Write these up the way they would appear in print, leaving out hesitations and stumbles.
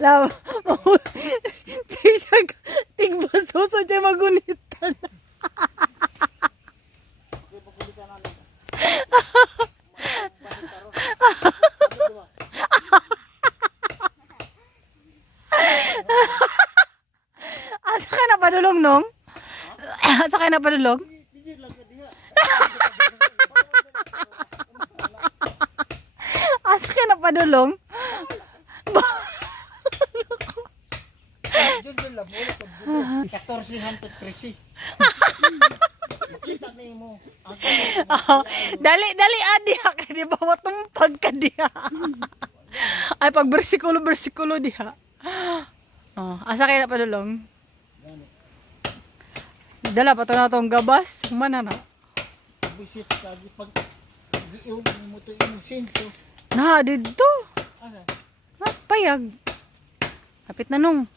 Lam, tigbas to sa siya magunitan. Asa ka na padulong nung? Asa ka na padulong? Asa ka na padulong? Dali diha ka di ba matumpag ka diha. Ay pag bersikulo diha. Oh, asa kay na padulong? Dala pa to na tong gabas, mana na. Bisit kagi pag giiw mo to insenso. Na didto. Asa? Mas payag. Kapit na nung.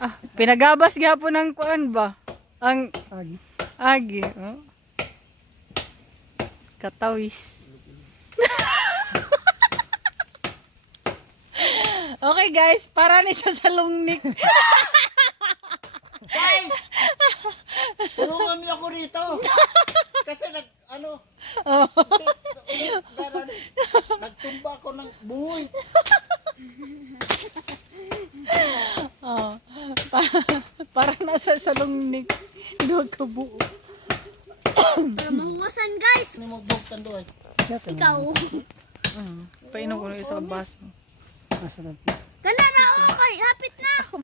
Ah, pinagabas gyapon ng kuan ba? Ang agi, oh. Katawis. Okay guys, para ni siya sa lungnik. Guys! Tulungan niyo ako rito. Kasi Oh. nagtumba ako ng buhoy. Oh. Para nasa sa lungnik. Duha ka buo. Para mahuwasan guys. Ano mo buktan doon? Ikaw. Painom ko na isa baso. Ganda na ako. Hapit na.